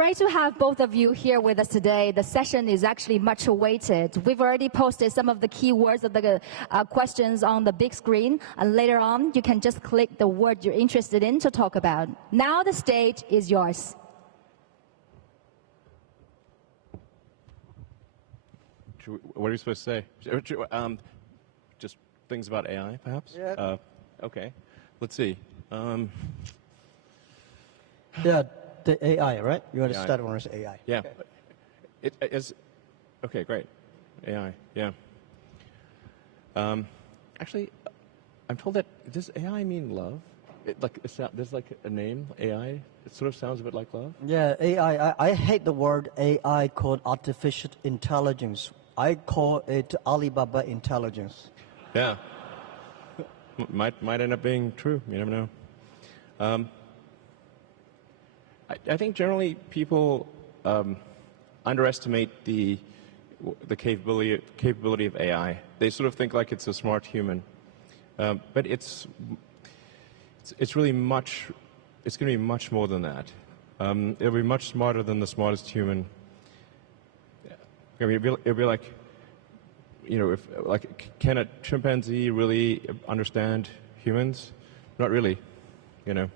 great to have both of you here with us today. The session is actually much awaited. We've already posted some of the keywords of the questions on the big screen, and later on, you can just click the word you're interested in to talk about. Now the stage is yours. What are you supposed to say? Just things about AI, perhaps? Yeah. Okay. Let's see. Yeah, the AI, right? You want to AI. start on AI. Yeah. Okay. It is. Okay, great. AI. Yeah. Actually, I'm told that does AI mean love? There's like a name AI. It sort of sounds a bit like love. Yeah, AI. I hate the word AI called artificial intelligence. I call it Alibaba intelligence. Yeah. Might end up being true. You never know. I think generally people underestimate the capability of AI. They sort of think like it's a smart human, but it's really much. It's going to be much more than that. It'll be much smarter than the smartest human. I mean, it'll be like, you know, can a chimpanzee really understand humans? Not really, you know.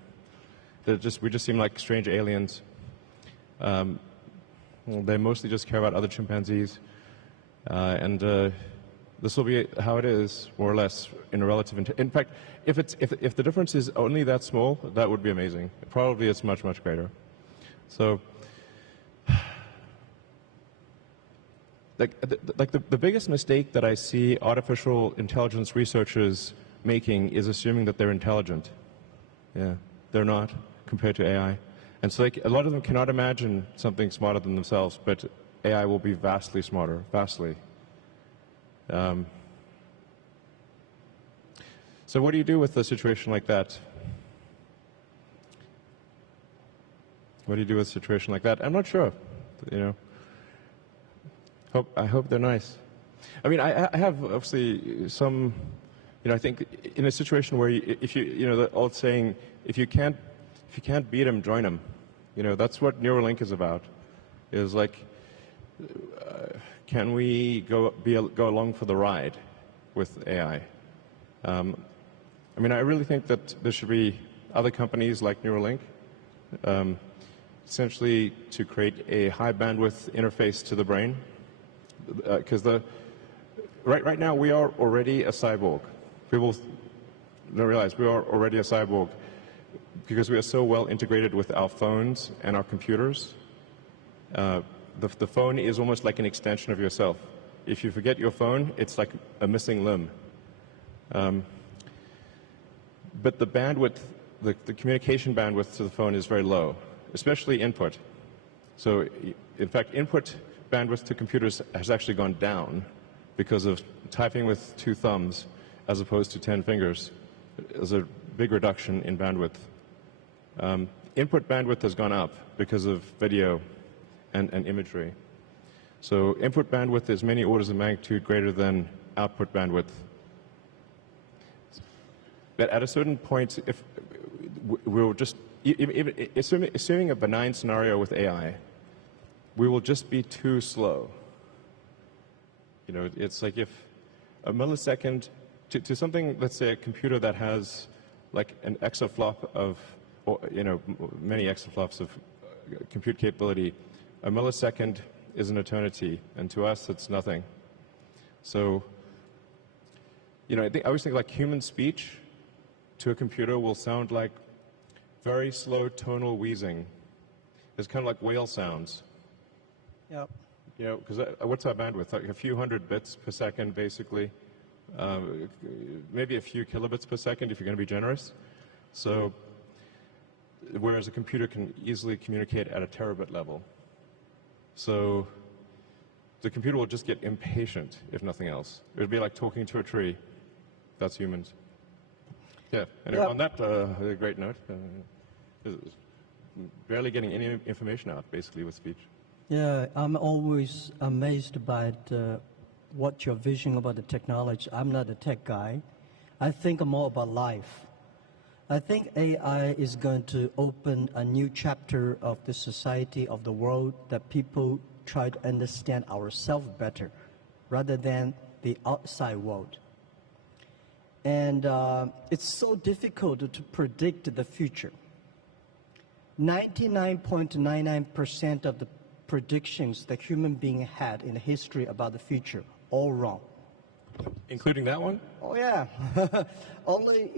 We just seem like strange aliens. They mostly just care about other chimpanzees, and this will be how it is, more or less, in a relative. In fact, if the difference is only that small, that would be amazing. Probably it's much greater. So, the biggest mistake that I see artificial intelligence researchers making is assuming that they're intelligent. Yeah, they're not compared to AI. And so a lot of them cannot imagine something smarter than themselves, but AI will be vastly smarter, vastly. So what do you do with a situation like that? What do you do with a situation like that? I'm not sure, you know. I hope they're nice. I mean, I have obviously some, you know, I think in a situation where if you know, the old saying, if you can't beat them, join them. You know, that's what Neuralink is about. Is like, can we go along for the ride with AI? I mean, I really think that there should be other companies like Neuralink, essentially to create a high bandwidth interface to the brain, because right now we are already a cyborg. People don't realize we are already a cyborg, because we are so well integrated with our phones and our computers. The phone is almost like an extension of yourself. If you forget your phone, it's like a missing limb. But the bandwidth, the communication bandwidth to the phone is very low, especially input. So, in fact, input bandwidth to computers has actually gone down because of typing with 2 thumbs as opposed to 10 fingers. There's a big reduction in bandwidth. Input bandwidth has gone up because of video and imagery. So input bandwidth is many orders of magnitude greater than output bandwidth. But at a certain point, if we'll just, assuming a benign scenario with AI, we will just be too slow. You know, it's like if a millisecond to something, let's say a computer that has like an exaflop of, or, you know, many exaflops of compute capability, a millisecond is an eternity, and to us it's nothing. So, you know, I always think like human speech to a computer will sound like very slow tonal wheezing. It's kind of like whale sounds. Yep. You know, because what's our bandwidth? Like a few hundred bits per second, basically. Maybe a few kilobits per second if you're going to be generous. So, whereas a computer can easily communicate at a terabit level. So, the computer will just get impatient, if nothing else. It would be like talking to a tree. That's humans. Yeah. Anyway, on that great note, barely getting any information out, basically, with speech. Yeah, I'm always amazed by what your vision about the technology. I'm not a tech guy. I think more about life. I think AI is going to open a new chapter of the society, of the world, that people try to understand ourselves better rather than the outside world. And it's so difficult to predict the future. 99.99% of the predictions that human being had in history about the future, all wrong. Including that one? Oh yeah, only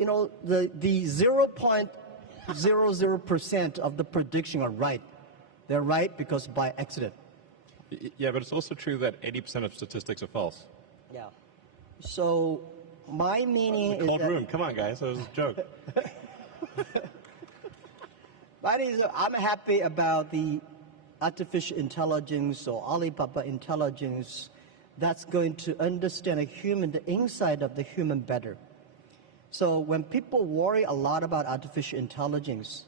the 0.00% of the prediction are right. They're right because by accident. Yeah, but it's also true that 80% of statistics are false. Yeah. So my meaning is cold room. Come on, guys. That was a joke. I'm happy about the artificial intelligence or Alibaba intelligence that's going to understand the inside of the human better. So when people worry a lot about artificial intelligence,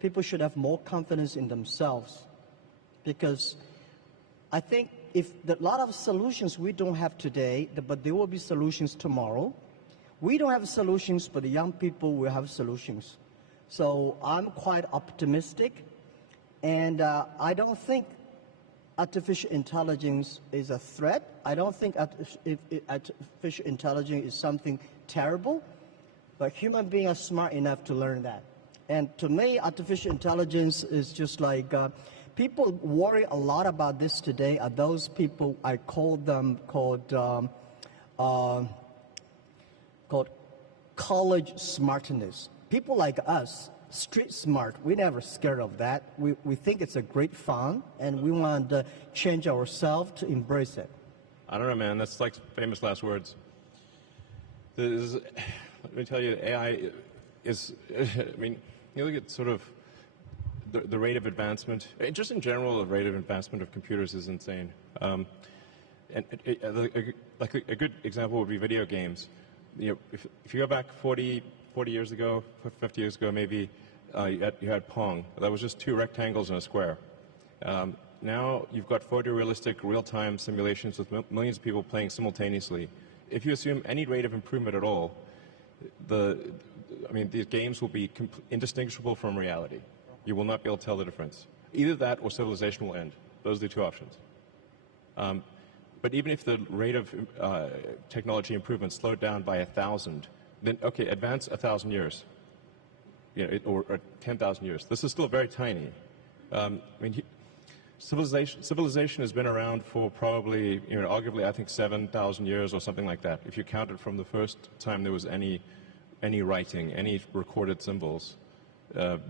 people should have more confidence in themselves. Because I think if a lot of solutions we don't have today, but there will be solutions tomorrow. We don't have solutions, but the young people will have solutions. So I'm quite optimistic, and I don't think artificial intelligence is a threat. I don't think artificial intelligence is something terrible, but human beings are smart enough to learn that. And to me, artificial intelligence is just like, people worry a lot about this today are those people, I call them called college smartness. People like us, street smart, we never scared of that. We think it's a great fun, and we want to change ourselves to embrace it. I don't know, man. That's like famous last words. Let me tell you, AI is, I mean, you look at sort of the rate of advancement, just in general, the rate of advancement of computers is insane. And like a good example would be video games. If you go back 40 years ago, 50 years ago maybe, you had Pong. That was just two rectangles and a square. Now you've got photorealistic real-time simulations with millions of people playing simultaneously. If you assume any rate of improvement at all, these games will be indistinguishable from reality. You will not be able to tell the difference. Either that or civilization will end. Those are the two options. But even if the rate of technology improvement slowed down by 1,000, then okay, advance 1,000 years, or 10,000 years. This is still very tiny. Civilization has been around for probably, arguably, I think 7,000 years or something like that. If you count it from the first time there was any writing, any recorded symbols,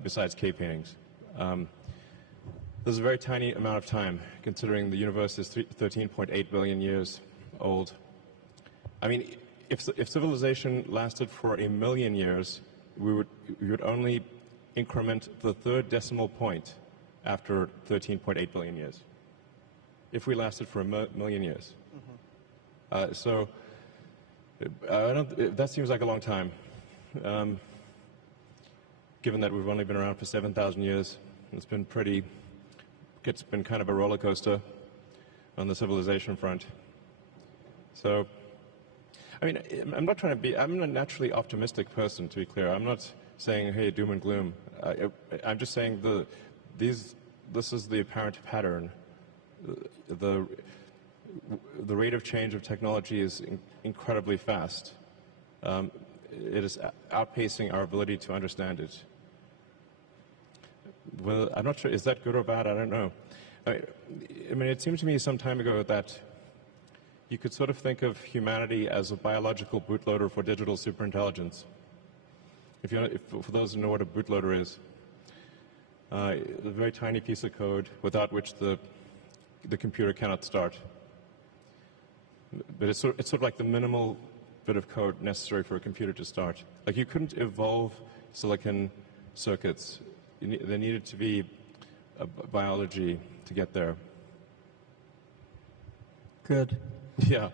besides cave paintings. There's a very tiny amount of time, considering the universe is 13.8 billion years old. I mean, if civilization lasted for 1 million years, we would only increment the third decimal point after 13.8 billion years. If we lasted for 1 million years. So that seems like a long time. Given that we've only been around for 7,000 years, it's been kind of a roller coaster on the civilization front. So, I mean, I'm a naturally optimistic person, to be clear. I'm not saying, hey, doom and gloom. I'm just saying this is the apparent pattern. The rate of change of technology is incredibly fast. It is outpacing our ability to understand it. Well, I'm not sure, is that good or bad? I don't know. I mean, it seemed to me some time ago that you could sort of think of humanity as a biological bootloader for digital superintelligence. For those who know what a bootloader is, a very tiny piece of code without which the computer cannot start. But it's sort of like the minimal bit of code necessary for a computer to start. Like, you couldn't evolve silicon circuits. There needed to be biology to get there. Good. Yeah.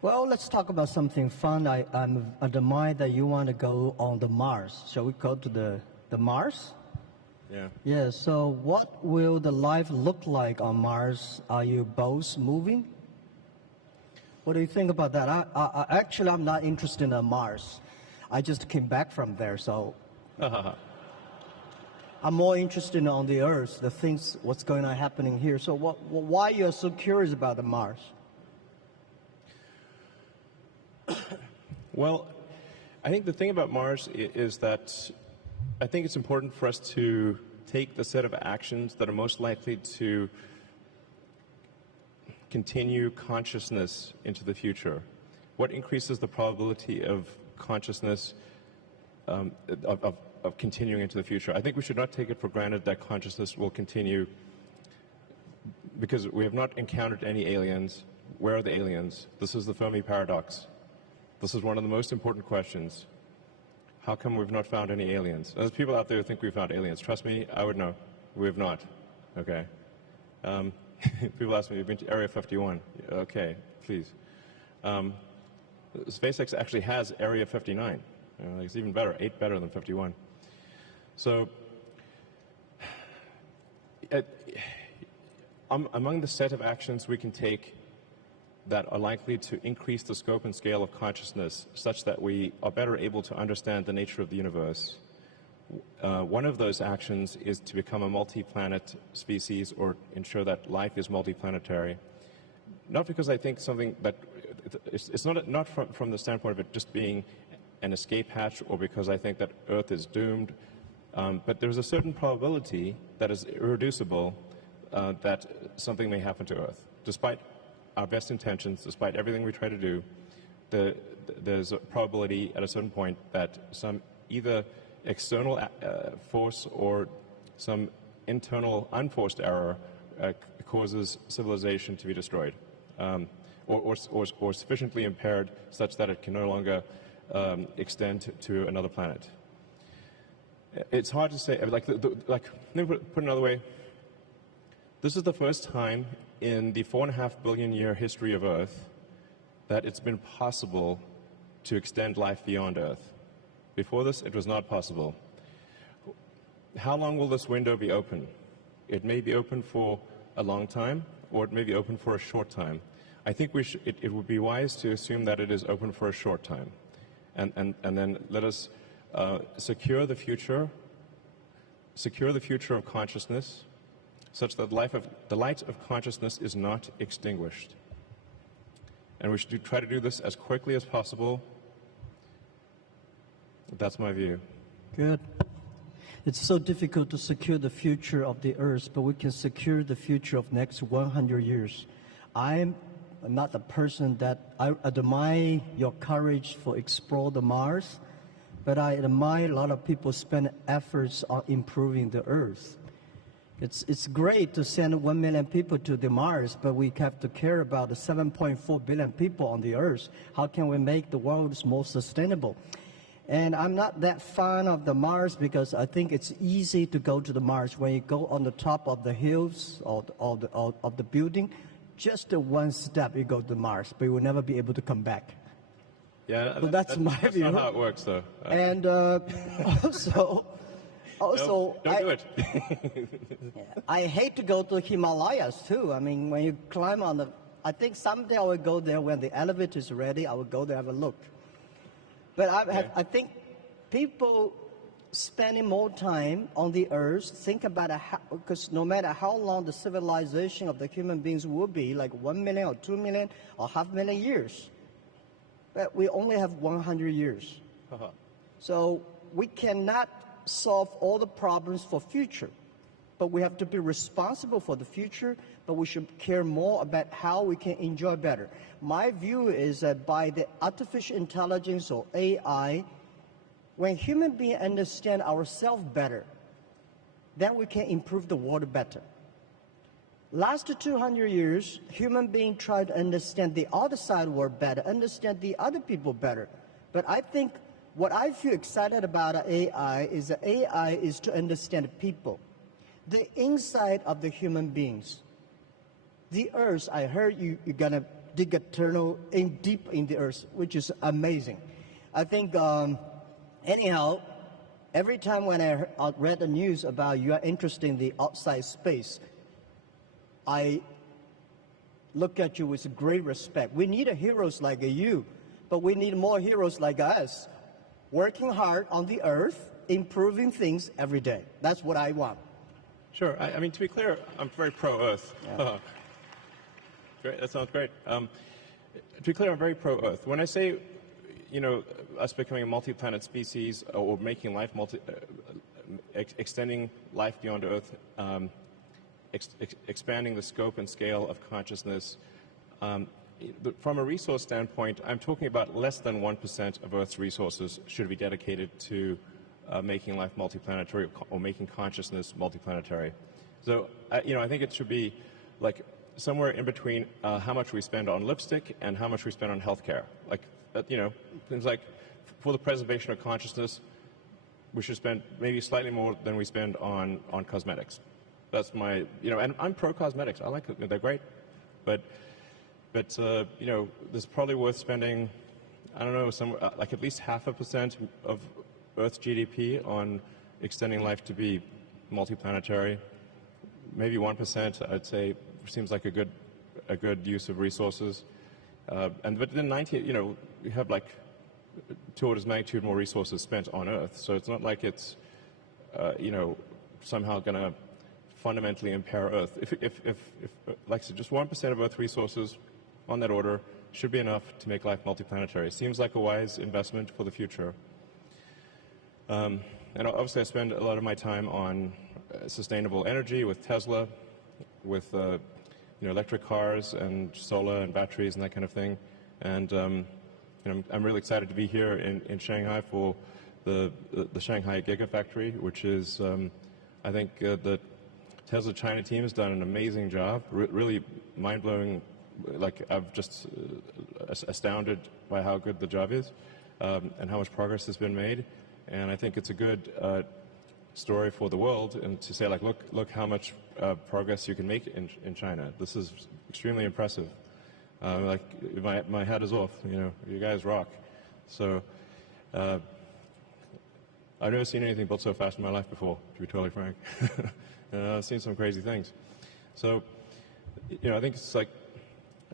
Well, let's talk about something fun. I'm admire that you want to go on the Mars. Shall we go to the Mars? Yeah. Yeah, so what will the life look like on Mars? Are you both moving? What do you think about that? Actually, I'm not interested in Mars. I just came back from there, so I'm more interested on the Earth, the things, what's going on happening here. So why you're so curious about the Mars? Well, I think the thing about Mars is that I think it's important for us to take the set of actions that are most likely to continue consciousness into the future. What increases the probability of consciousness of continuing into the future? I think we should not take it for granted that consciousness will continue because we have not encountered any aliens. Where are the aliens? This is the Fermi paradox. This is one of the most important questions. How come we've not found any aliens? There's people out there who think we've found aliens. Trust me, I would know. We have not. Okay. People ask me, you've been to Area 51. Okay, please. SpaceX actually has Area 59. It's even better, 8 better than 51. So, among the set of actions we can take that are likely to increase the scope and scale of consciousness such that we are better able to understand the nature of the universe, one of those actions is to become a multi-planet species or ensure that life is multi-planetary. Not because I think something that, it's not from the standpoint of it just being an escape hatch or because I think that Earth is doomed, but there's a certain probability that is irreducible that something may happen to Earth. Despite our best intentions, despite everything we try to do, there's a probability at a certain point that some either external force or some internal unforced error causes civilization to be destroyed, or sufficiently impaired such that it can no longer extend to another planet. It's hard to say. Like let me put it another way. This is the first time in the 4.5 billion year history of Earth that it's been possible to extend life beyond Earth. Before this, it was not possible. How long will this window be open? It may be open for a long time, or it may be open for a short time. I think it would be wise to assume that it is open for a short time. And then let us secure the future of consciousness, such that the light of consciousness is not extinguished. And we should try to do this as quickly as possible. That's my view. Good. It's so difficult to secure the future of the Earth, but we can secure the future of next 100 years. I'm not the person that I admire your courage for explore the Mars, but I admire a lot of people spend efforts on improving the Earth. It's great to send 1 million people to the Mars, but we have to care about the 7.4 billion people on the Earth. How can we make the world more sustainable? And I'm not that fan of the Mars because I think it's easy to go to the Mars. When you go on the top of the hills or of the building, just one step you go to Mars, but you will never be able to come back. Yeah, so that's my view. That's not how it works, though. And also, don't do it. I hate to go to Himalayas too. I mean, when you climb on I think someday I will go there when the elevator is ready. I will go there and have a look. But I think people spending more time on the Earth, think about because no matter how long the civilization of the human beings will be, like 1 million or 2 million or 500,000 years, but we only have 100 years. So we cannot solve all the problems for future, but we have to be responsible for the future, but we should care more about how we can enjoy better. My view is that by the artificial intelligence or AI, when human beings understand ourselves better, then we can improve the world better. Last 200 years, human beings tried to understand the other side world better, understand the other people better. But I think what I feel excited about AI is that AI is to understand people, the inside of the human beings. The Earth, I heard you're going to dig a tunnel deep in the Earth, which is amazing. I think, anyhow, every time when I read the news about you are interested in the outside space, I look at you with great respect. We need heroes like you, but we need more heroes like us. working hard on the earth, improving things every day. That's what I want. Sure. I mean, to be clear, I'm very pro-Earth. Yeah. Great. That sounds great. To be clear, I'm very pro-Earth. When I say, us becoming a multi-planet species or making life extending life beyond Earth, expanding the scope and scale of consciousness, from a resource standpoint, I'm talking about less than 1% of Earth's resources should be dedicated to making life multiplanetary or making consciousness multiplanetary. So, I think it should be like somewhere in between how much we spend on lipstick and how much we spend on healthcare. Like, things like for the preservation of consciousness, we should spend maybe slightly more than we spend on cosmetics. That's my, and I'm pro-cosmetics. I like it. They're great. But there's probably worth spending, I don't know, like at least 0.5% of Earth's GDP on extending life to be multiplanetary. Maybe 1%, I'd say, seems like a good use of resources. But then we have like 2 orders of magnitude more resources spent on Earth. So it's not like it's, somehow going to fundamentally impair Earth. If like I said, just 1% of Earth resources on that order should be enough to make life multiplanetary. It seems like a wise investment for the future. And obviously I spend a lot of my time on sustainable energy with Tesla, with electric cars and solar and batteries and that kind of thing. And I'm really excited to be here in Shanghai for the Shanghai Gigafactory, which is, I think the Tesla China team has done an amazing job, really mind-blowing. Like, I'm just astounded by how good the job is and how much progress has been made. And I think it's a good story for the world, and to say, like, look how much progress you can make in China. This is extremely impressive. Like, my hat is off. You guys rock. So I've never seen anything built so fast in my life before, to be totally frank. I've seen some crazy things. So, I think it's like,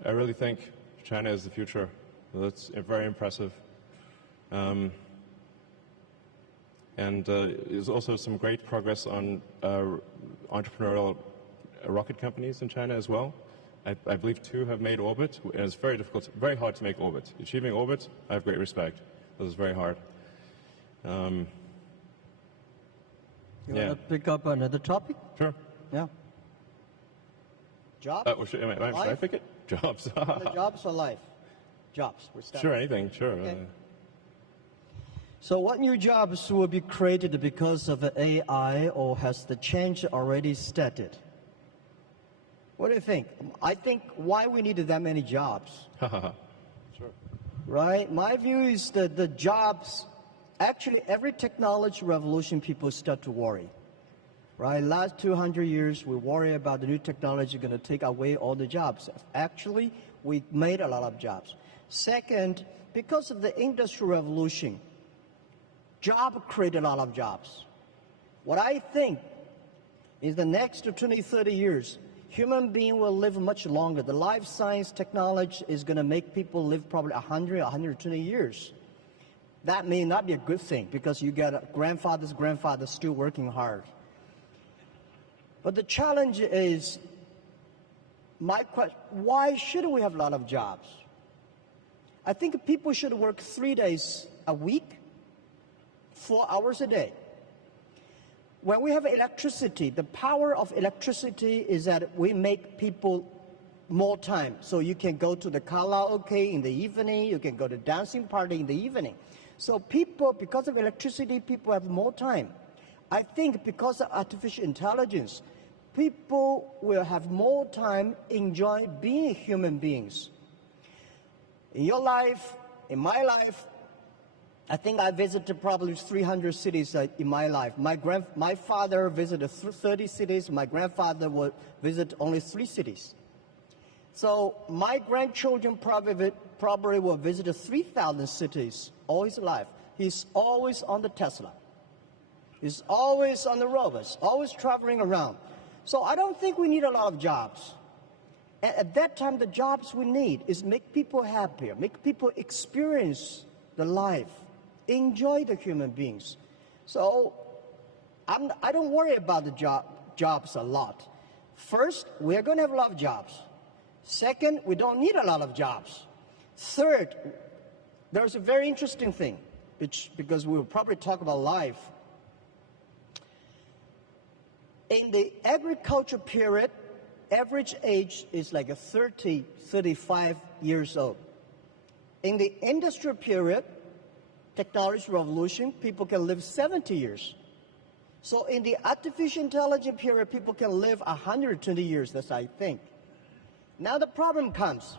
I really think China is the future. That's very impressive. And there's also some great progress on entrepreneurial rocket companies in China as well. I believe 2 have made orbit, and it's very difficult, very hard to make orbit. Achieving orbit, I have great respect. This is very hard. You want to pick up another topic? Sure. Yeah. Jobs? Should I pick it? Jobs. The jobs or life? Jobs. We're starting. Sure, anything, sure. Okay. So what new jobs will be created because of AI, or has the change already started? What do you think? I think why we needed that many jobs. Sure. Right? My view is that the jobs, actually every technology revolution, people start to worry. Right? Last 200 years, we worry about the new technology going to take away all the jobs. Actually, we made a lot of jobs. Second, because of the industrial revolution, job created a lot of jobs. What I think is the next 20, 30 years, human being will live much longer. The life science technology is going to make people live probably 100, 120 years. That may not be a good thing, because you get grandfather's grandfather still working hard. But the challenge is, my question, why should we have a lot of jobs? I think people should work 3 days a week, 4 hours a day. When we have electricity, the power of electricity is that we make people more time. So you can go to the karaoke in the evening, you can go to dancing party in the evening. So people, because of electricity, people have more time. I think because of artificial intelligence, people will have more time enjoy being human beings. In your life, in my life, I think I visited probably 300 cities in my life. My father visited 30 cities. My grandfather would visit only 3 cities. So my grandchildren probably will visit 3,000 cities all his life. He's always on the Tesla. He's always on the rovers, always traveling around. So I don't think we need a lot of jobs. And at that time, the jobs we need is make people happier, make people experience the life enjoy the human beings. So I don't worry about the jobs a lot. First, we're going to have a lot of jobs. Second, we don't need a lot of jobs. Third, there's a very interesting thing, because we'll probably talk about life. In the agriculture period, average age is like 30, 35 years old. In the industrial period, technology revolution, people can live 70 years. So in the artificial intelligence period, people can live 120 years, that's I think. Now the problem comes.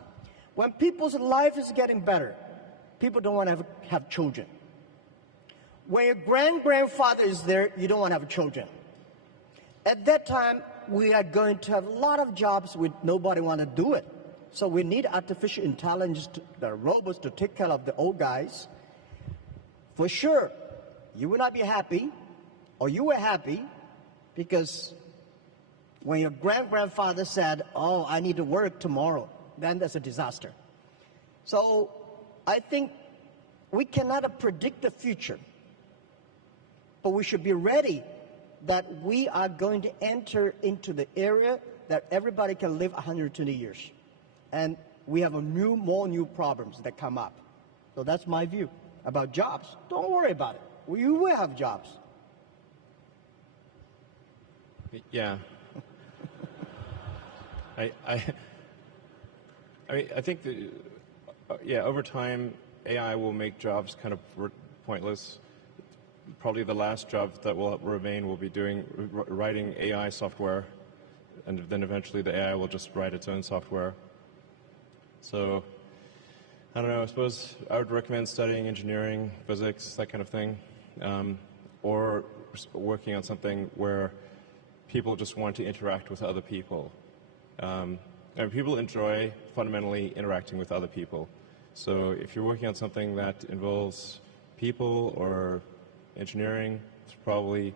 When people's life is getting better, people don't want to have children. When your grandfather is there, you don't want to have children. At that time, we are going to have a lot of jobs with nobody want to do it. So we need artificial intelligence, the robots to take care of the old guys. For sure, you will not be happy, or you were happy, because when your grandfather said, oh, I need to work tomorrow, then that's a disaster. So I think we cannot predict the future, but we should be ready that we are going to enter into the area that everybody can live 120 years. And we have more new problems that come up. So that's my view about jobs. Don't worry about it. We will have jobs. Yeah. I think that, over time, AI will make jobs kind of pointless. Probably the last job that will remain will be writing AI software, and then eventually the AI will just write its own software. So, I don't know, I suppose I would recommend studying engineering, physics, that kind of thing, or working on something where people just want to interact with other people. And people enjoy fundamentally interacting with other people. So if you're working on something that involves people or engineering, it's probably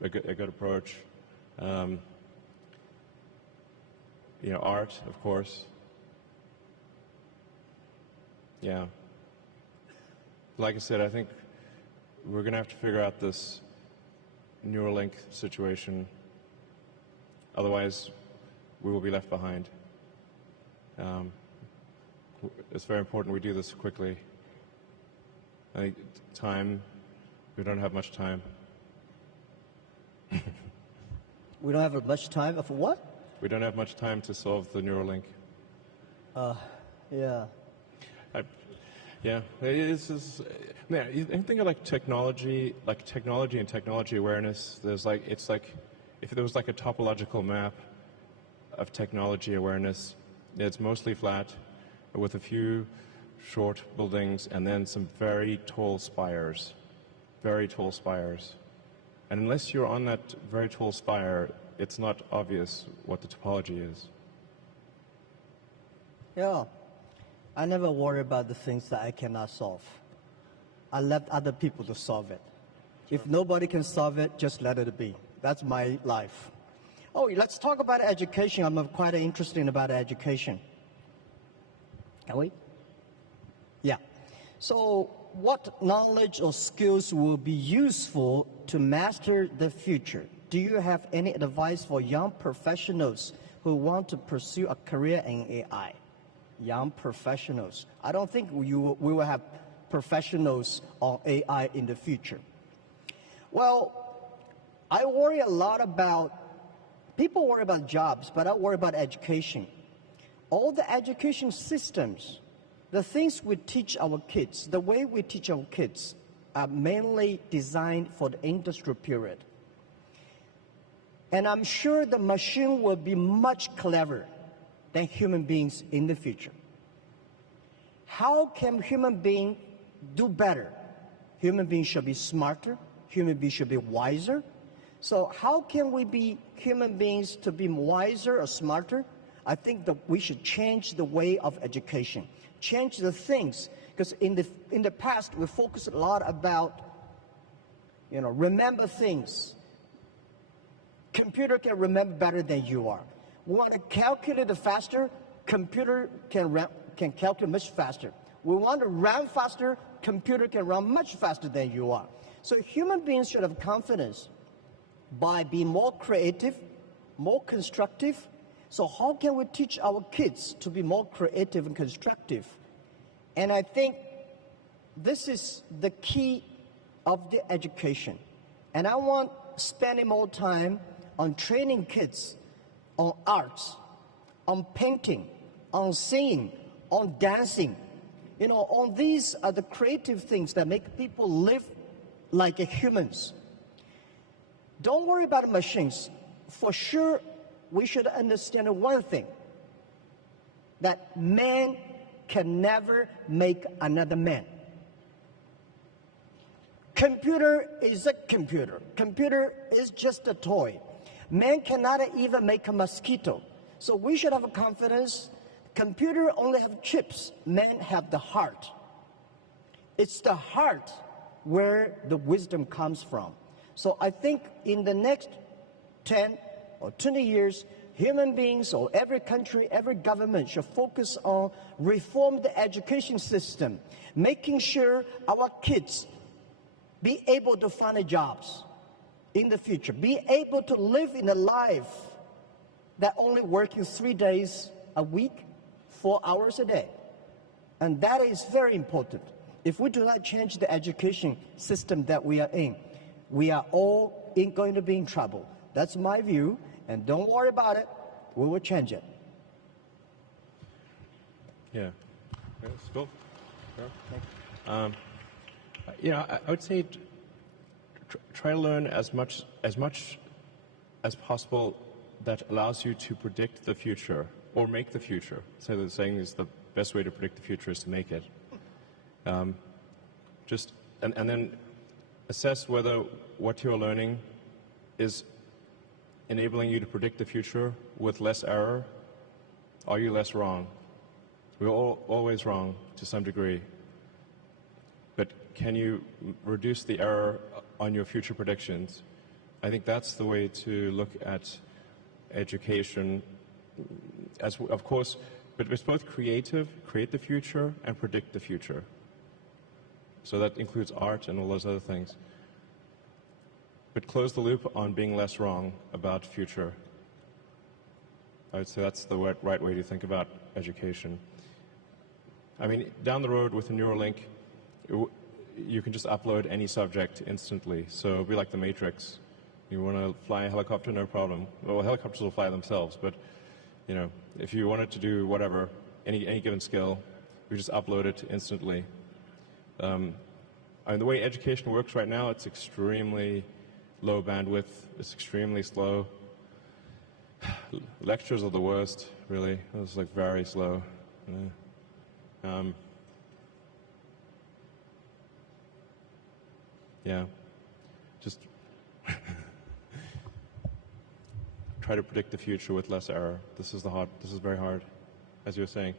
a good approach. Art, of course. Yeah. Like I said, I think we're going to have to figure out this Neuralink situation. Otherwise, we will be left behind. It's very important we do this quickly. I think we don't have much time. We don't have much time of what? We don't have much time to solve the Neuralink. Yeah. You think of technology and technology awareness. It's like if there was like a topological map of technology awareness, it's mostly flat, with a few short buildings and then some very tall spires. And unless you're on that very tall spire, it's not obvious what the topology is. Yeah. I never worry about the things that I cannot solve. I let other people to solve it. If nobody can solve it, just let it be. That's my life. Oh, let's talk about education. I'm quite interested about education. Can we? Yeah. So what knowledge or skills will be useful to master the future? Do you have any advice for young professionals who want to pursue a career in AI? Young professionals. I don't think we will have professionals on AI in the future. Well, I worry a lot about, people worry about jobs, but I worry about education. All the education systems, the things we teach our kids, the way we teach our kids are mainly designed for the industrial period. And I'm sure the machine will be much cleverer than human beings in the future. How can human beings do better? Human beings should be smarter. Human beings should be wiser. So how can we be human beings to be wiser or smarter? I think that we should change the way of education, change the things, because in the past we focused a lot about, remember things. Computer can remember better than you are. We want to calculate it faster. Computer can calculate much faster. We want to run faster. computer can run much faster than you are. So human beings should have confidence by being more creative, more constructive. So how can we teach our kids to be more creative and constructive? And I think this is the key of the education. And I want spending more time on training kids on arts, on painting, on singing, on dancing. You know, all these are the creative things that make people live like humans. Don't worry about machines. For sure, we should understand one thing, that man can never make another man. Computer is a computer. Computer is just a toy. Man cannot even make a mosquito. So we should have confidence. Computer only have chips. Man have the heart. It's the heart where the wisdom comes from. So I think in the next 10 or 20 years, human beings or every country, every government should focus on reform the education system, making sure our kids be able to find jobs in the future, be able to live in a life that only working 3 days a week, 4 hours a day. And that is very important. If we do not change the education system that we are in, we are all going to be in trouble. That's my view, and don't worry about it. We will change it. Yeah. That's cool. Yeah. You know, I would say try to learn as much as possible that allows you to predict the future or make the future. So the saying is the best way to predict the future is to make it. And then assess whether what you're learning is enabling you to predict the future with less error. Are you less wrong? We're all always wrong to some degree. But can you reduce the error on your future predictions? I think that's the way to look at education. As of course, but it's both create the future, and predict the future. So that includes art and all those other things. But close the loop on being less wrong about future. I would say that's the right way to think about education. I mean, down the road with a Neuralink, you can just upload any subject instantly. So it'll be like the Matrix. You want to fly a helicopter, no problem. Well, helicopters will fly themselves, but you know, if you wanted to do whatever, any given skill, you just upload it instantly. I mean, the way education works right now, it's extremely low bandwidth. It's extremely slow. Lectures are the worst, really. It's like very slow. Yeah, just try to predict the future with less error. This is very hard, as you were saying.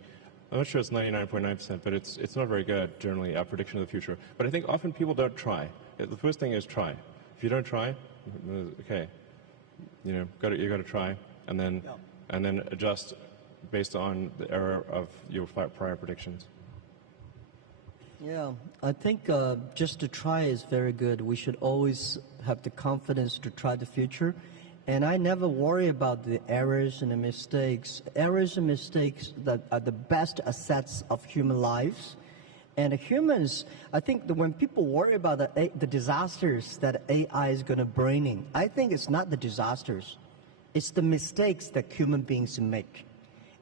I'm not sure it's 99.9%, but it's not very good, generally, our prediction of the future. But I think often people don't try. The first thing is try. If you don't try, okay, you know, you got to try, and then adjust based on the error of your prior predictions. Yeah, I think just to try is very good. We should always have the confidence to try the future. And I never worry about the errors and the mistakes. Errors and mistakes that are the best assets of human lives. And humans, I think that when people worry about the disasters that AI is going to bring in, I think it's not the disasters. It's the mistakes that human beings make.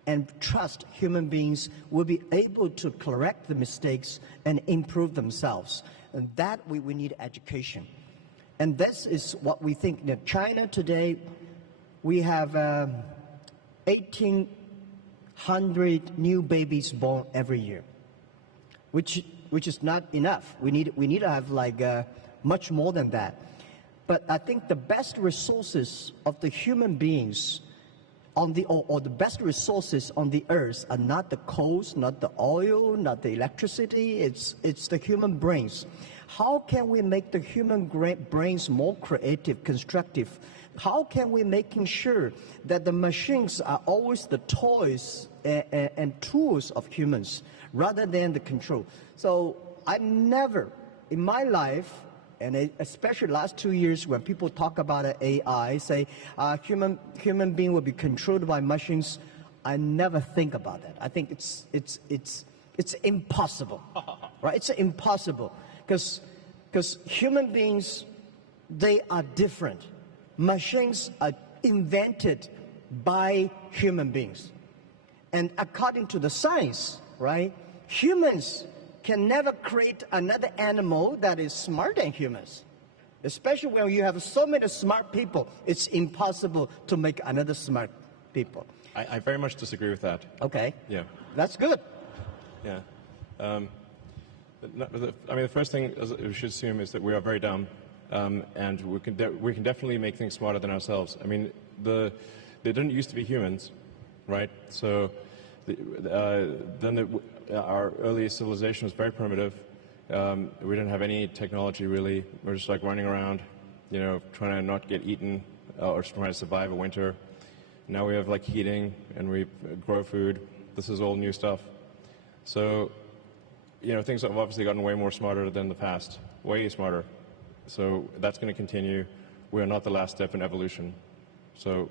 And trust human beings will be able to correct the mistakes and improve themselves. And that we need education. And this is what we think. In China today, we have 1,800 new babies born every year, which is not enough. We need to have like much more than that. But I think the best resources of the human beings or the best resources on the earth are not the coals, not the oil, not the electricity. It's the human brains. How can we make the human brains more creative, constructive? How can we making sure that the machines are always the toys and tools of humans rather than the control? So I never, in my life, and especially last 2 years when people talk about AI, say human being will be controlled by machines, I never think about that. I think it's impossible, right? It's impossible because human beings, they are different. Machines are invented by human beings. And according to the science, right, humans can never create another animal that is smarter than humans. Especially when you have so many smart people, it's impossible to make another smart people. I very much disagree with that. Okay. Yeah. That's good. Yeah. I mean, the first thing we should assume is that we are very dumb, and we can definitely make things smarter than ourselves. I mean, they didn't used to be humans, right? So our early civilization was very primitive. We didn't have any technology really. We're just like running around, you know, trying to not get eaten or trying to survive a winter. Now we have like heating and we grow food. This is all new stuff. So, you know, things have obviously gotten way more smarter than the past, way smarter. So that's going to continue. We are not the last step in evolution. So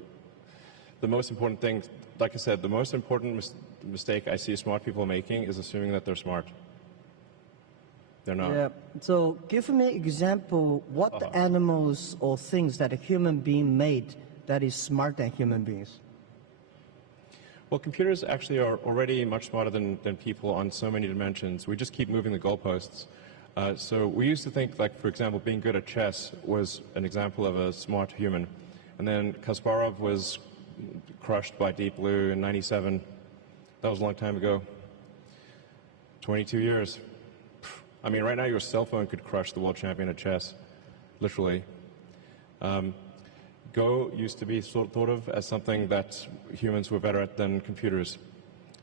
the most important thing, like I said, the most important mistake I see smart people making is assuming that they're smart. They're not. Yeah. So give me an example, what the animals or things that a human being made that is smarter than human beings? Well, computers actually are already much smarter than people on so many dimensions. We just keep moving the goalposts. So we used to think, like, for example, being good at chess was an example of a smart human. And then Kasparov was crushed by Deep Blue in '97. That was a long time ago. 22 years. I mean, right now your cell phone could crush the world champion at chess, literally. Go used to be thought of as something that humans were better at than computers.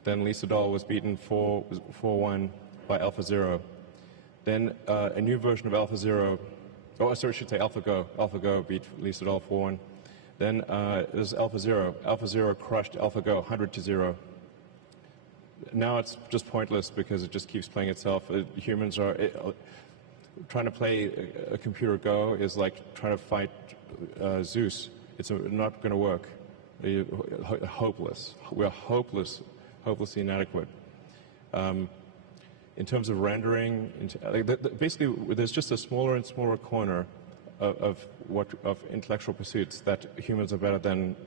Then Lee Sedol was beaten 4-1 by AlphaZero. Then a new version of AlphaZero, oh, sorry, I should say AlphaGo. AlphaGo beat Lee Sedol 4-1. Then it was AlphaZero. AlphaZero crushed AlphaGo 100-0. Now it's just pointless because it just keeps playing itself. Humans are trying to play a computer Go is like trying to fight Zeus. It's not going to work. Hopeless. We're hopelessly inadequate. In terms of rendering, basically, there's just a smaller and smaller corner of intellectual pursuits that humans are better than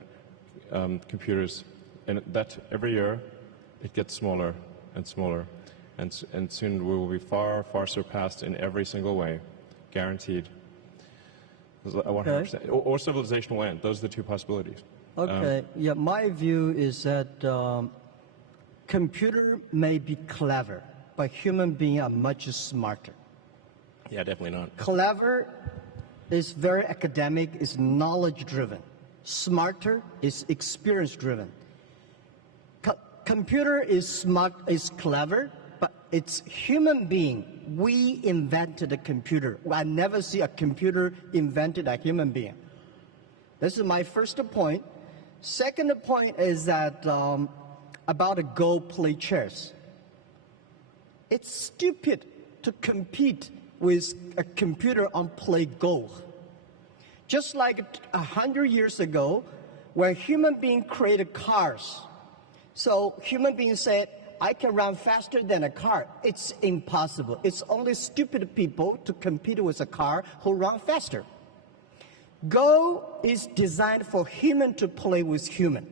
computers, and that every year it gets smaller and smaller, and soon we will be far, far surpassed in every single way, guaranteed. 100%. Or civilization will end. Those are the two possibilities. Okay. Yeah, my view is that computer may be clever, but human beings are much smarter. Yeah, definitely not. Clever is very academic, is knowledge-driven. Smarter is experience-driven. Computer is smart, is clever, but it's human being. We invented a computer. I never see a computer invented a human being. This is my first point. Second point is that about a Go play chess. It's stupid to compete with a computer on play Go. Just like 100 years ago, when human beings created cars, so human beings said, I can run faster than a car. It's impossible. It's only stupid people to compete with a car who run faster. Go is designed for human to play with human,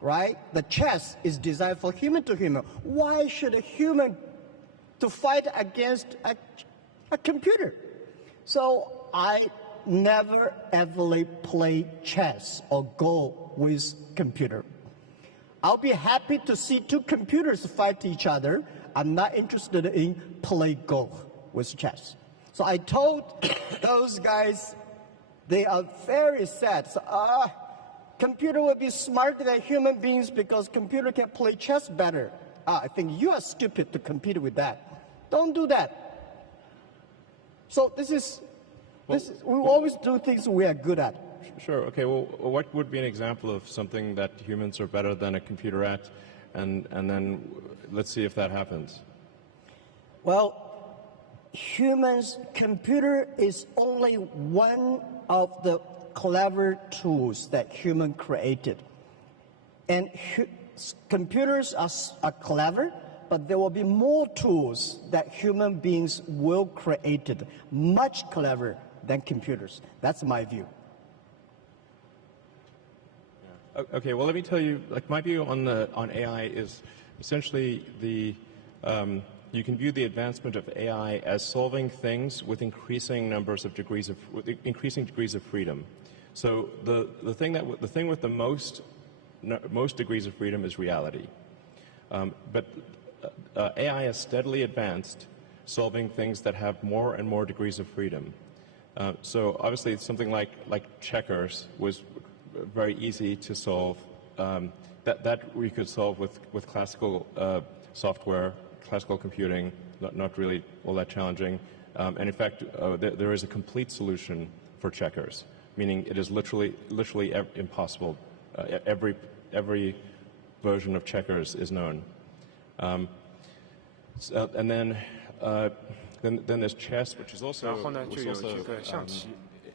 right? The chess is designed for human to human. Why should a human to fight against a computer? So I never ever play chess or Go with computer. I'll be happy to see two computers fight each other. I'm not interested in play Go with chess. So I told those guys, they are very sad. So, computer will be smarter than human beings because computer can play chess better. I think you are stupid to compete with that. Don't do that. So we always do things we are good at. Sure. Okay. Well, what would be an example of something that humans are better than a computer at, and then let's see if that happens. Well, computer is only one of the clever tools that human created. And computers are clever, but there will be more tools that human beings will create, much clever than computers. That's my view. Yeah. Okay, well, let me tell you, like, my view on AI is essentially you can view the advancement of AI as solving things with increasing degrees of freedom. So the thing with the most degrees of freedom is reality. But AI has steadily advanced, solving things that have more and more degrees of freedom. So obviously, something like checkers was very easy to solve. That we could solve with classical software, classical computing, not really all that challenging. And in fact, there is a complete solution for checkers, meaning it is literally impossible. Every version of checkers is known. And then there's chess, which is also,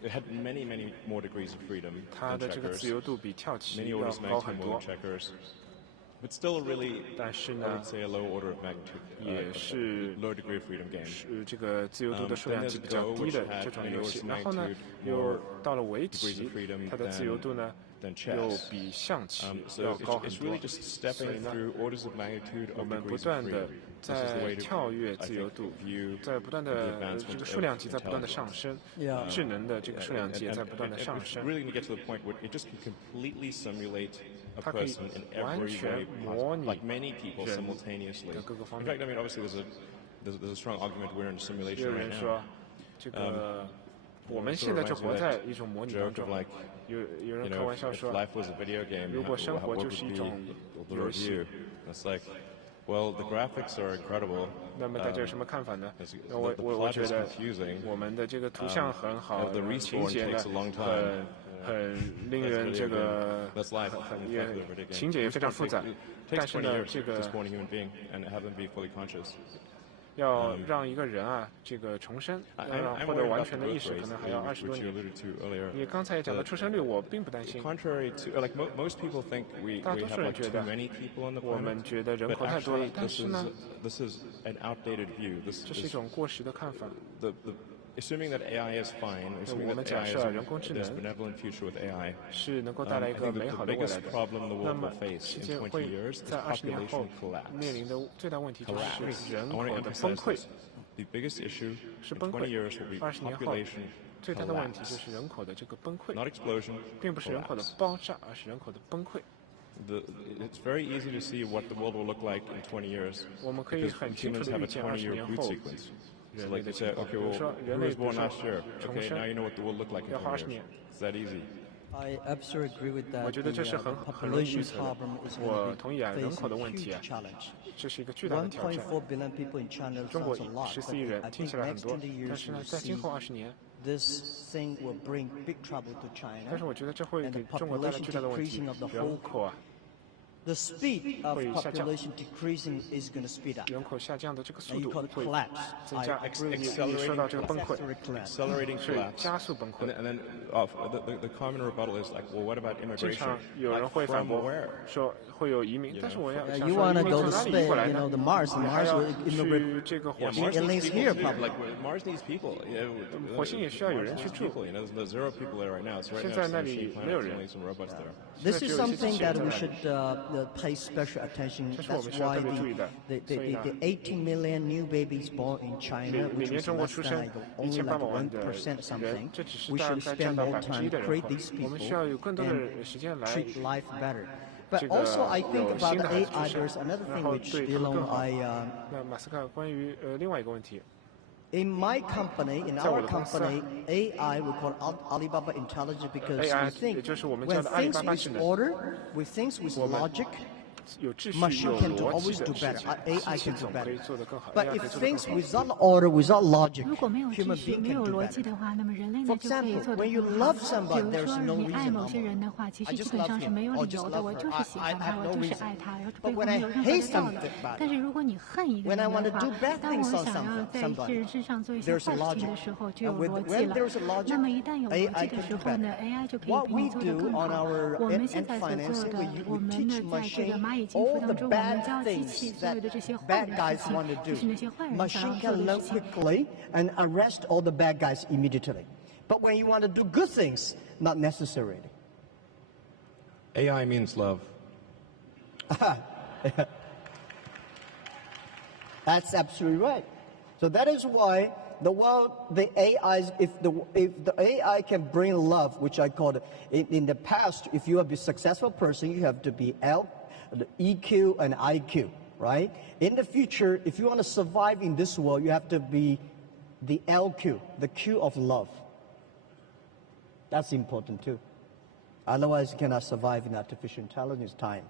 it had many more degrees of freedom than checkers. Many orders of magnitude more than checkers. But still really, I would say a low order of magnitude, low degree of freedom game. 这个自由度的数量级比较低的这种游戏，然后呢，又到了围棋，它的自由度呢又比象棋要高很多。所以呢，我们不断的在跳跃自由度，在不断的这个数量级在不断的上升，智能的这个数量级也在不断的上升。它可以完全模拟人的各个方面。There's a strong argument we're in a simulation 有人说，这个我们现在就活在一种模拟当中。有人开玩笑说，如果生活就是一种游戏。Well, the graphics are incredible. 那么大家有什么看法呢？我觉得我们的这个图像很好，情节呢很令人这个情节也非常复杂，但是呢，这个要让一个人啊，这个重生，要让获得完全的意识，可能还要20多年。你刚才也讲到出生率，我并不担心。大多数人觉得，我们觉得人口太多了，但是呢，这是一种过时的看法。Assuming that AI is fine, assuming that AI is benevolent future with AI, 是能够带来一个美好的未来的。那么，世界会在20年后面临的最大问题就是人口的崩溃。是崩溃。20年后最大的问题就是人口的这个崩溃，并不是人口的爆炸，而是人口的崩溃。It's very easy to see what the world will look like in 20 years. 我们可以很清楚地预见20年后。So like they said, okay, well, who was born last year? Okay, now you know what the world looked like in 20 years. It's that easy. I absolutely agree with that. 我觉得这是很容易预测的。我同意啊，人口的问题啊，这是一个巨大的挑战。中国14亿人听起来很多，但是呢，在今后20年，但是我觉得这会给中国带来巨大的问题，人口啊。The speed of population decreasing is going to speed up. 人口下降的这个速度会增加，你说到这个崩溃 ，accelerating collapse， 加速崩溃。And then the common rebuttal is like, well, what about immigration? 经常有人会反驳说会有移民，但是我要想说移民从哪里过来呢？The Mars 去这个火星 aliens here probably. Mars needs people. 火星也需要有人去住。There's 0 people there right now. So right 现在那里没有人。This is something that we should pay special attention. That's why the 18 million new babies born in China, which is less than only like 1% something, we should spend more time to create these people and treat life better. But also, I think about the AI. There's another thing which Elon,那马斯克关于另外一个问题。In my company, in our company, AI we call Alibaba intelligence because we think when things with order, with things with logic, machine can do, always do better. AI 系 can do 统可以 better. 做得更好 But ，AI 可 if 以做得更 things 好。 without order, without logic, 如果没有秩 human 序、 being 没 can 有 do 逻辑 better. 的话，那么人类 For 呢就可以 example, 做得 when you 更好。 love 比 somebody, 如 there's 说， no 你爱 reason 某些 normal. 人的话，其 I 实基 just 本 love 上是 him, 没有 or 理 just 由的， love 我 her. 就是喜 I 欢他， have 我 no 就是 reason. 爱他，然后 But 背后 when 没 I 有任何 hate 的道理 something about。 但是如果你恨一个 When I 人 want 的 to 话 do，bad 当我 things 们 on 想要在 somebody, 人身上做一些 there's a 坏事情 logic. 的时候，就有 And 逻辑 when 了 there's a。logic, 那么一旦有逻 AI 辑的 can 时 do 候呢 better. ，AI 就可以 What 比你 we 做得 do 更 on 好。 our 我们 end 现在所做 financing, 的， we 我们 teach 呢，在这个 machine 蚂蚁金 all 服 the 当中，我们 bad 教机器 things 所 that 有的这些坏 bad 的 guys 事情， want to 就 do. 是那些坏人想 Machine 要做 can 的 learn 事情。 quickly and arrest all the bad guys immediately. But when you want to do good things, not necessarily. AI means love. That's absolutely right. So that is why the AIs, if the AI can bring love, which I call it, in the past, if you have to be a successful person, you have to be the EQ and IQ, right? In the future, if you want to survive in this world, you have to be the LQ, the Q of love. That's important too. Otherwise, you cannot survive in artificial intelligence time.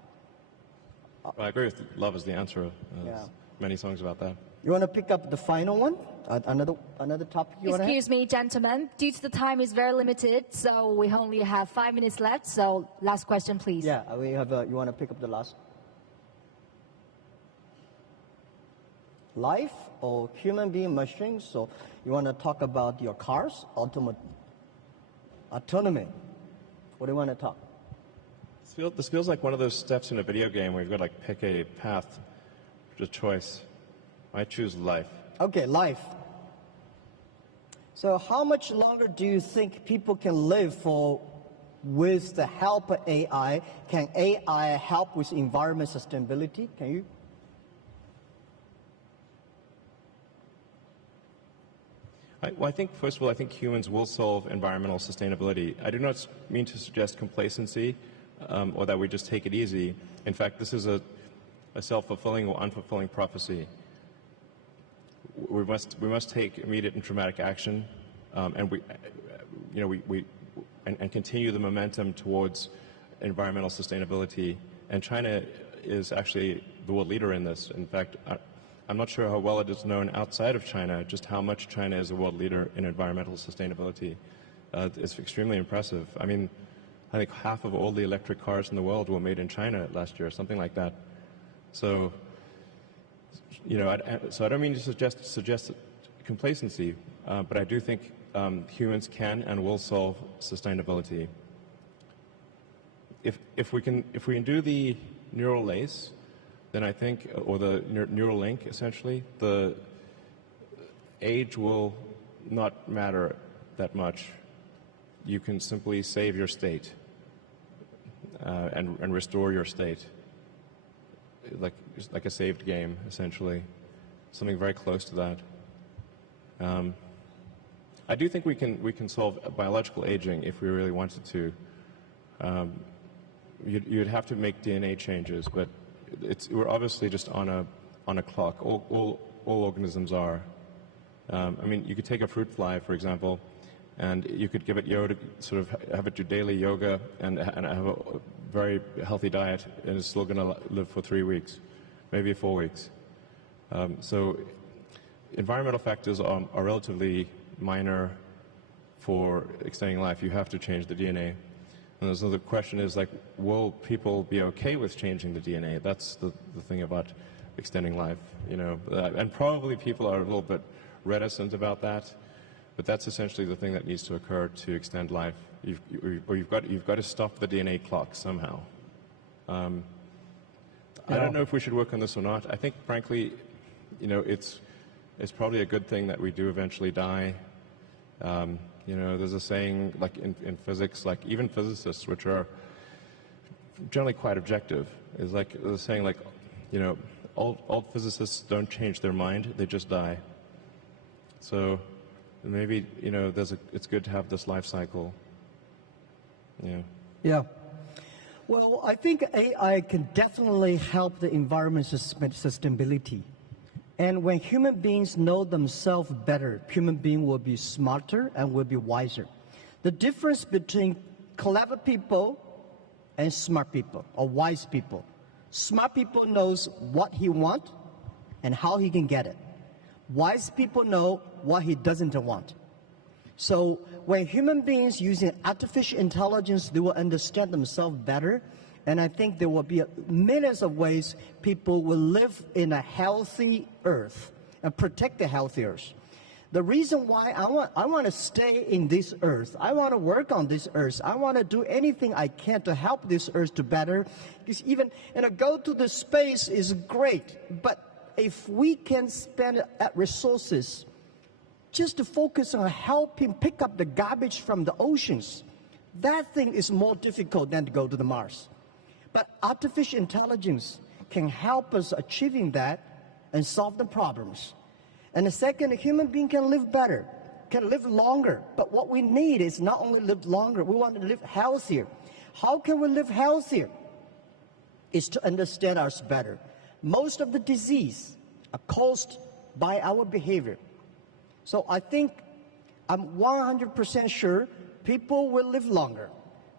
Well, I agree with love is the answer. Yeah. Many songs about that. You want to pick up the final one? Another topic you want to have? Excuse me, gentlemen. Due to the time is very limited, so we only have 5 minutes left. So last question, please. Yeah, we have. You want to pick up the last? Life or human being machines? So you want to talk about your cars, autonomy? What do you want to talk? This feels like one of those steps in a video game where you've got to like pick a path, a choice. I choose life. Okay, life. So how much longer do you think people can live with the help of AI? Can AI help with environment sustainability? Can you? I think, first of all, I think humans will solve environmental sustainability. I do not mean to suggest complacency or that we just take it easy. In fact, this is a self-fulfilling or unfulfilling prophecy. We must take immediate and dramatic action, and continue the momentum towards environmental sustainability. And China is actually the world leader in this. In fact, I'm not sure how well it is known outside of China, just how much China is a world leader in environmental sustainability. It's extremely impressive. I mean, I think half of all the electric cars in the world were made in China last year, something like that. So, I don't mean to suggest complacency, but I do think humans can and will solve sustainability. If we can do the neural lace, then I think, or the neural link, essentially, the age will not matter that much. You can simply save your state and restore your state, like a saved game, essentially, something very close to that. I do think we can solve biological aging if we really wanted to. You'd have to make DNA changes, but we're obviously just on a clock. All organisms are. I mean, you could take a fruit fly, for example, and you could give it yoga, sort of have it do daily yoga and have a very healthy diet, and it's still going to live for 3 weeks, maybe 4 weeks. So environmental factors are relatively minor for extending life. You have to change the DNA. And so the question is, like, will people be okay with changing the DNA? That's the thing about extending life, and probably people are a little bit reticent about that, but that's essentially the thing that needs to occur to extend life. You've got to stop the DNA clock somehow. I don't know if we should work on this or not. I think, frankly, it's probably a good thing that we do eventually die. There's a saying, like in physics, like even physicists, which are generally quite objective, is like the saying, like, all physicists don't change their mind; they just die. So maybe it's good to have this life cycle. Yeah. Yeah. Well, I think AI can definitely help the environment sustainability. And when human beings know themselves better, human beings will be smarter and will be wiser. The difference between clever people and smart people or wise people, Smart people knows what he wants and how he can get it. Wise people know what he doesn't want. So when human beings using artificial intelligence, they will understand themselves better. And I think there will be millions of ways people will live in a healthy earth and protect the healthy earth. The reason why I want to stay in this earth, I want to work on this earth, I want to do anything I can to help this earth to better. Because even go to the space is great, but if we can spend resources just to focus on helping pick up the garbage from the oceans, that thing is more difficult than to go to the Mars. But artificial intelligence can help us achieving that and solve the problems. And the second, a human being can live better, can live longer. But what we need is not only live longer, we want to live healthier. How can we live healthier? Is to understand us better. Most of the disease are caused by our behavior. So I think I'm 100% sure people will live longer.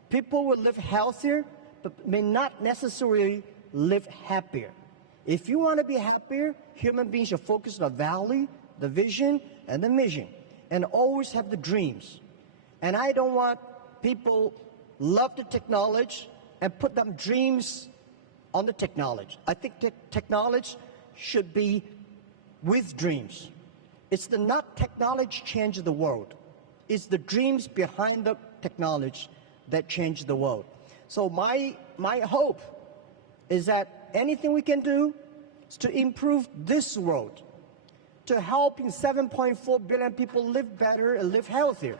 People will live healthier, but may not necessarily live happier. If you want to be happier, human beings should focus on the value, the vision, and the mission, and always have the dreams. And I don't want people love the technology and put them dreams on the technology. I think technology should be with dreams. It's not technology change the world. It's the dreams behind the technology that change the world. So my hope is that anything we can do is to improve this world, to helping 7.4 billion people live better and live healthier.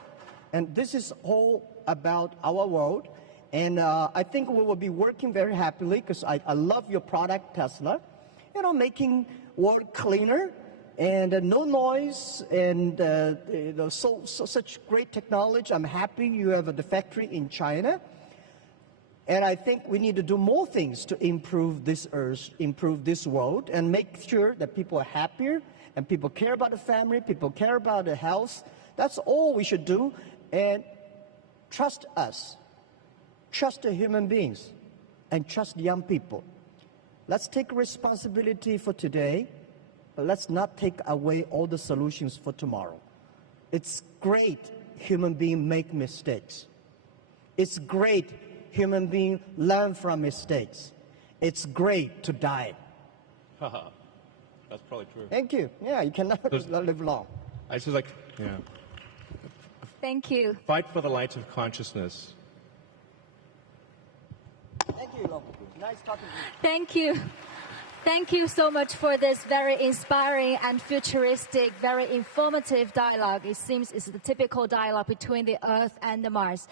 And this is all about our world. And I think we will be working very happily because I love your product, Tesla. Making world cleaner and no noise and such great technology. I'm happy you have the factory in China. And I think we need to do more things to improve this earth, improve this world, and make sure that people are happier and people care about the family, people care about the health. That's all we should do. And trust us. Trust the human beings and trust young people. Let's take responsibility for today, but let's not take away all the solutions for tomorrow. It's great human beings make mistakes. It's great human beings learn from mistakes. It's great to die. That's probably true. Thank you. Yeah, you cannot live long. I just Thank you. Fight for the light of consciousness. Thank you, Elon. Nice talking to you. Thank you. Thank you so much for this very inspiring and futuristic, very informative dialogue. It seems it's the typical dialogue between the Earth and the Mars.